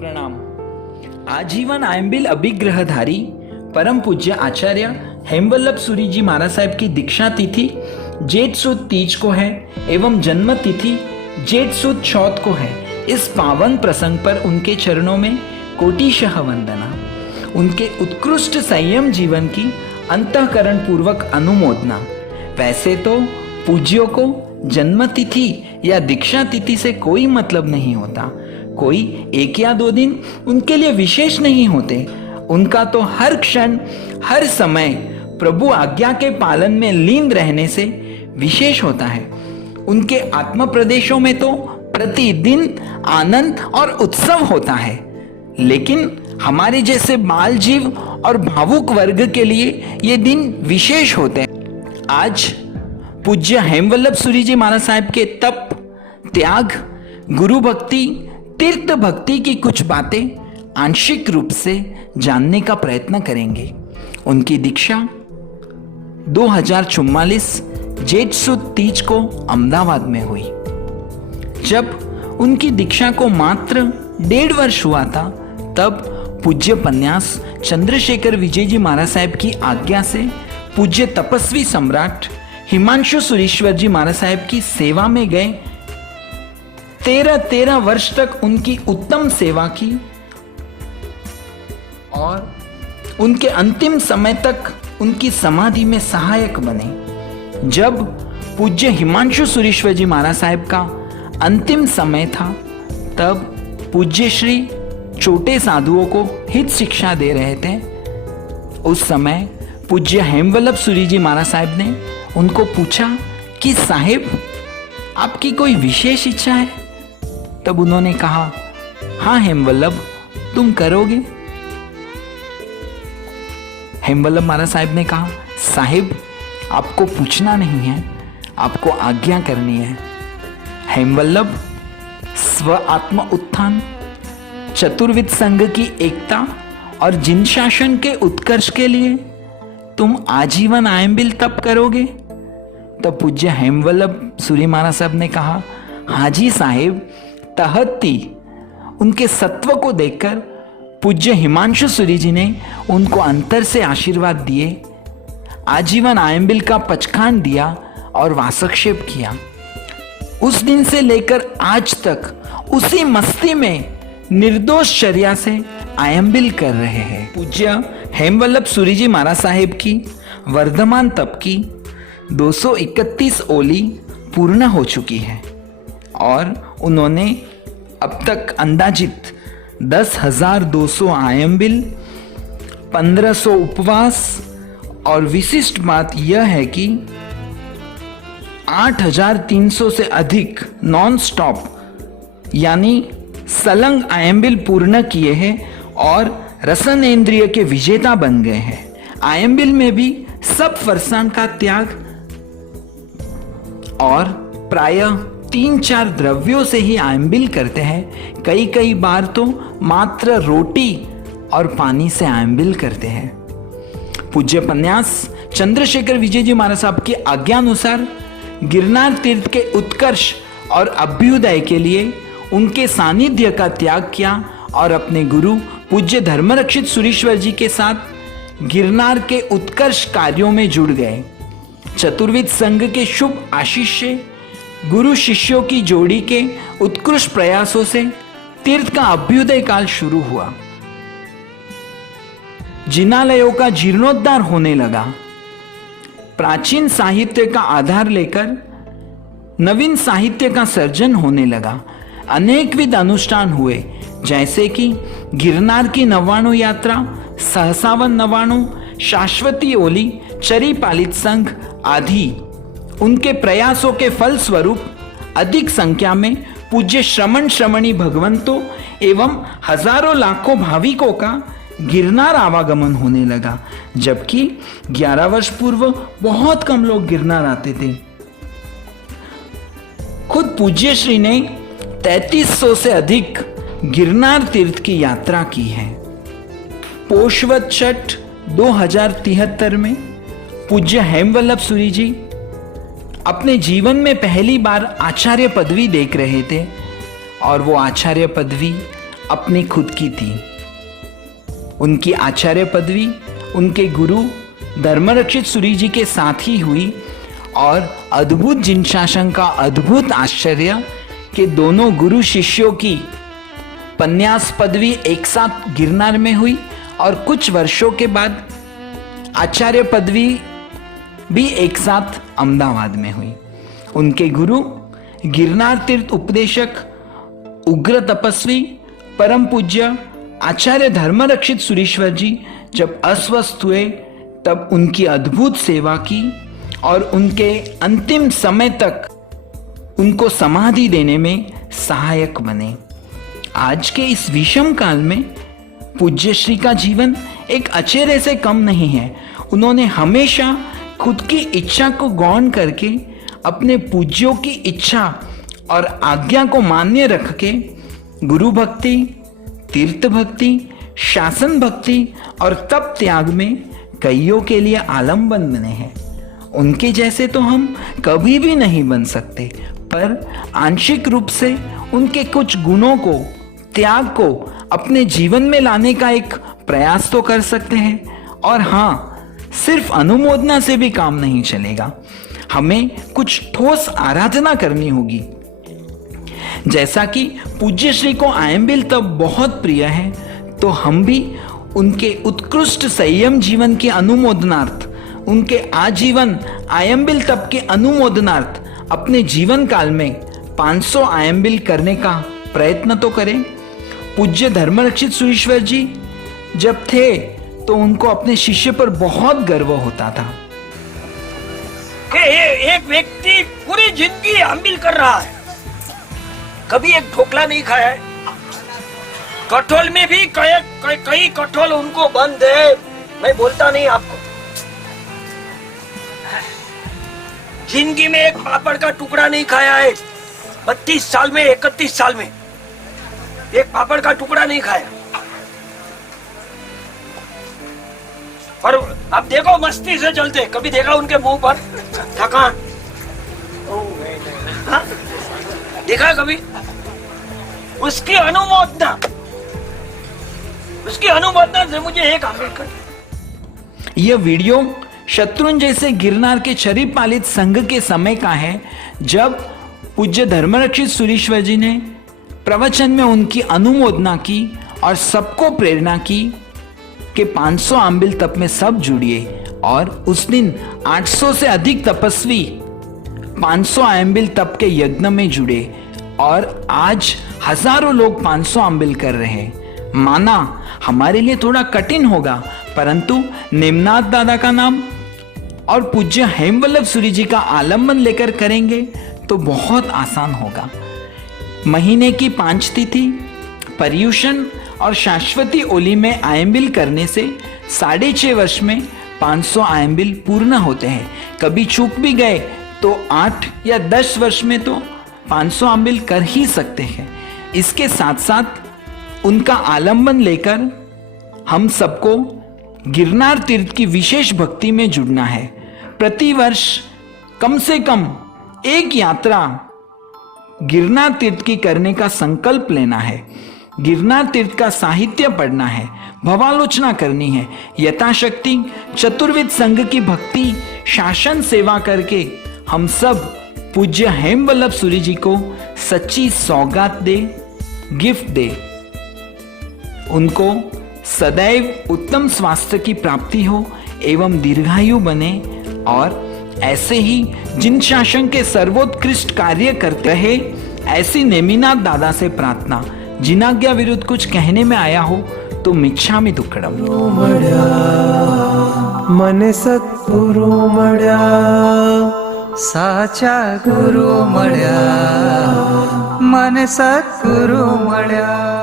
प्रणाम। आजीवन आयंबिल अभिग्रहधारी परम पूज्य आचार्य हेमवल्लभ सूरी जी महाराज साहब की दीक्षा तिथि जेठ सुद तीज को है एवं जन्म तिथि जेठ सुद चौथ को है। इस पावन प्रसंग पर उनके चरणों में कोटिशः वंदना, उनके उत्कृष्ट संयम जीवन की अंतःकरण पूर्वक अनुमोदना। वैसे तो पूज्यों को जन्म तिथि या दीक्षा तिथि से कोई मतलब नहीं होता, कोई एक या दो दिन उनके लिए विशेष नहीं होते। उनका तो हर क्षण हर समय प्रभु आज्ञा के पालन में लीन रहने से विशेष होता है। उनके आत्म प्रदेशों में तो प्रतिदिन आनंद और उत्सव होता है, लेकिन हमारे जैसे बाल जीव और भावुक वर्ग के लिए ये दिन विशेष होते हैं। आज पूज्य हेमवल्लभ सूरी जी महाराज साहब के तप, त्याग, गुरु भक्ति, तीर्थ भक्ति की कुछ बातें आंशिक रूप से जानने का प्रयत्न करेंगे। उनकी दीक्षा 2044 जेठ सुद तीज को अहमदाबाद में हुई। जब उनकी दीक्षा को मात्र 1.5 वर्ष हुआ था, तब पूज्य पन्यास चंद्रशेखर विजय जी महाराज साहब की आज्ञा से पूज्य तपस्वी सम्राट हिमांशु सुरेश्वर जी महाराज साहब की सेवा में गए। 13 वर्ष तक उनकी उत्तम सेवा की और उनके अंतिम समय तक उनकी समाधि में सहायक बने। जब पूज्य हिमांशु सुरेश्वर जी महाराज साहब का अंतिम समय था, तब पूज्य श्री छोटे साधुओं को हित शिक्षा दे रहे थे। उस समय पूज्य हेमवल्लभ सूरी जी महाराज साहब ने उनको पूछा कि साहेब, आपकी कोई विशेष इच्छा है? तब उन्होंने कहा, हाँ हेमवल्लभ, तुम करोगे? हेमवल्लभ महाराज साहब ने कहा, साहिब, आपको पूछना नहीं है, आपको आज्ञा करनी है। हेमवल्लभ, स्व आत्म उत्थान, चतुर्विद संघ की एकता और जिन शासन के उत्कर्ष के लिए तुम आजीवन आयंबिल तप करोगे? तब पूज्य हेमवल्लभ सूरी महाराज साहब ने कहा, हाँ जी साहेब, तहत्ती। उनके सत्व को देखकर पूज्य हिमांशु सूरी जी ने उनको अंतर से आशीर्वाद दिए, आजीवन आयंबिल का पचखान दिया और वासक्षेप किया। उस दिन से लेकर आज तक उसी मस्ती में निर्दोष चर्या से आयंबिल कर रहे हैं। पूज्य हेमवल्लभ सूरी जी महाराज साहेब की वर्धमान तप की 231 ओली पूर्ण हो चुकी है और उन्होंने अब तक अंदाजित 10,200 आयंबिल, 1500 उपवास और विशिष्ट बात यह है कि 8,300 से अधिक नॉन स्टॉप यानी सलंग आयंबिल पूर्ण किए हैं और रसनेन्द्रिय के विजेता बन गए हैं। आयंबिल में भी सब फरसान का त्याग और प्रायः 3-4 द्रव्यों से ही आयंबिल करते हैं। कई बार तो मात्र रोटी और पानी से आयंबिल करते हैं। पूज्य पन्यास चंद्रशेखर विजय जी महाराज साहब की आज्ञानुसार गिरनार तीर्थ के उत्कर्ष और अभ्युदय के लिए उनके सानिध्य का त्याग किया और अपने गुरु पूज्य धर्मरक्षित सुरेश्वर जी के साथ गिरनार के उत्कर्ष कार्यों में जुड़ गए। चतुर्विद संघ के शुभ आशीष से गुरु शिष्यों की जोड़ी के उत्कृष्ट प्रयासों से तीर्थ का अभ्युदय काल शुरू हुआ। जिनालयों का जीर्णोद्धार होने लगा। प्राचीन साहित्य का आधार लेकर नवीन साहित्य का सर्जन होने लगा। अनेकविध अनुष्ठान हुए, जैसे कि गिरनार की 99 यात्रा, सहसावन 99, शाश्वती ओली, चरी पालित संघ आदि। उनके प्रयासों के फल स्वरूप अधिक संख्या में पूज्य श्रमणी भगवंतों एवं हजारों लाखों भाविकों का गिरनार आवागमन होने लगा, जबकि 11 वर्ष पूर्व बहुत कम लोग गिरनार आते थे। खुद पूज्य श्री ने 3300 से अधिक गिरनार तीर्थ की यात्रा की है। पोषवत छठ 2073 में पूज्य हेमवल्लभ सूरी जी अपने जीवन में पहली बार आचार्य पदवी देख रहे थे और वो आचार्य पदवी अपनी खुद की थी। उनकी आचार्य पदवी उनके गुरु धर्मरक्षित सूरी जी के साथ ही हुई और अद्भुत जिनशासन का अद्भुत आश्चर्य कि दोनों गुरु शिष्यों की पन्यास पदवी एक साथ गिरनार में हुई और कुछ वर्षों के बाद आचार्य पदवी भी एक साथ अहमदाबाद में हुई। उनके गुरु गिरनार तीर्थ उपदेशक उग्र तपस्वी परम पूज्य आचार्य धर्मरक्षित सुरीश्वर जी जब अस्वस्थ हुए तब उनकी अद्भुत सेवा की और उनके अंतिम समय तक उनको समाधि देने में सहायक बने। आज के इस विषम काल में पूज्य श्री का जीवन एक अचेरे से कम नहीं है। उन्होंने हमेशा खुद की इच्छा को गौण करके अपने पूज्यों की इच्छा और आज्ञा को मान्य रख के गुरु भक्ति, तीर्थ भक्ति, शासन भक्ति और तप त्याग में कईयों के लिए आलम्बन बने हैं। उनके जैसे तो हम कभी भी नहीं बन सकते, पर आंशिक रूप से उनके कुछ गुणों को, त्याग को अपने जीवन में लाने का एक प्रयास तो कर सकते हैं। और हाँ, सिर्फ अनुमोदना से भी काम नहीं चलेगा, हमें कुछ ठोस आराधना करनी होगी। जैसा कि पूज्य श्री को आयंबिल तप बहुत प्रिय है, तो हम भी उनके उत्कृष्ट संयम जीवन के अनुमोदनार्थ, उनके आजीवन आयंबिल तप के अनुमोदनार्थ अपने जीवन काल में 500 आयंबिल करने का प्रयत्न तो करें। पूज्य धर्मरक्षित सुरीश्वर जी जब थे तो उनको अपने शिष्य पर बहुत गर्व होता था कि एक व्यक्ति पूरी जिंदगी आयंबिल कर रहा है, कभी एक ढोकला नहीं खाया है। कठोल में भी कई कठोल उनको बंद है, मैं बोलता नहीं आपको। जिंदगी में एक पापड़ का टुकड़ा नहीं खाया है, 32 साल में, 31 साल में एक पापड़ का टुकड़ा नहीं खाया। और अब देखो मस्ती से चलते, कभी देखा उनके मुंह पर थकान? हाँ? देखा कभी? उसकी अनुमोदना से मुझे एक आंबेडकर। यह वीडियो शत्रुंजय जैसे गिरनार के छरी पालित संघ के समय का है, जब पूज्य धर्मरक्षित सुरीश्वर जी ने प्रवचन में उनकी अनुमोदना की और सबको प्रेरणा की कि 500 आंबिल तप में सब जुड़िए। और उस दिन 800 से अधिक तपस्वी 500 आंबिल तप के यज्ञ में जुड़े और आज हजारों लोग 500 आंबिल कर रहे हैं। माना हमारे लिए थोड़ा कठिन होगा, परंतु नेमनाथ दादा का नाम और पूज्य हेमवल्लभ सूरी जी का आलम्बन लेकर करेंगे तो बहुत आसान होगा। महीने की 5 तिथि पर्युषण और शाश्वती ओली में आयंबिल करने से 6.5 वर्ष में 500 आयंबिल पूर्ण होते हैं। कभी चूक भी गए तो 8 या 10 वर्ष में तो 500 आंबिल कर ही सकते हैं। इसके साथ साथ उनका आलम्बन लेकर हम सबको गिरनार तीर्थ की विशेष भक्ति में जुड़ना है। प्रति वर्ष कम से कम एक यात्रा गिरनार तीर्थ की करने का संकल्प लेना है। गिरनार तीर्थ का साहित्य पढ़ना है, भवालोचना करनी है, यथाशक्ति चतुर्विद संघ की भक्ति शासन सेवा करके हम सब पूज्य हेमवल्लभ सूरी जी को सच्ची सौगात दे, गिफ्ट दे। उनको सदैव उत्तम स्वास्थ्य की प्राप्ति हो एवं दीर्घायु बने और ऐसे ही जिन शासन के सर्वोत्कृष्ट कार्य करते रहे, ऐसी नेमिनाथ दादा से प्रार्थना। जिनाज्ञा विरुद्ध कुछ कहने में आया हो तो मिच्छामि दुक्कडम। मन सद्गुरु मळ्या, साचा गुरु मळ्या, मन सद्गुरु मळ्या।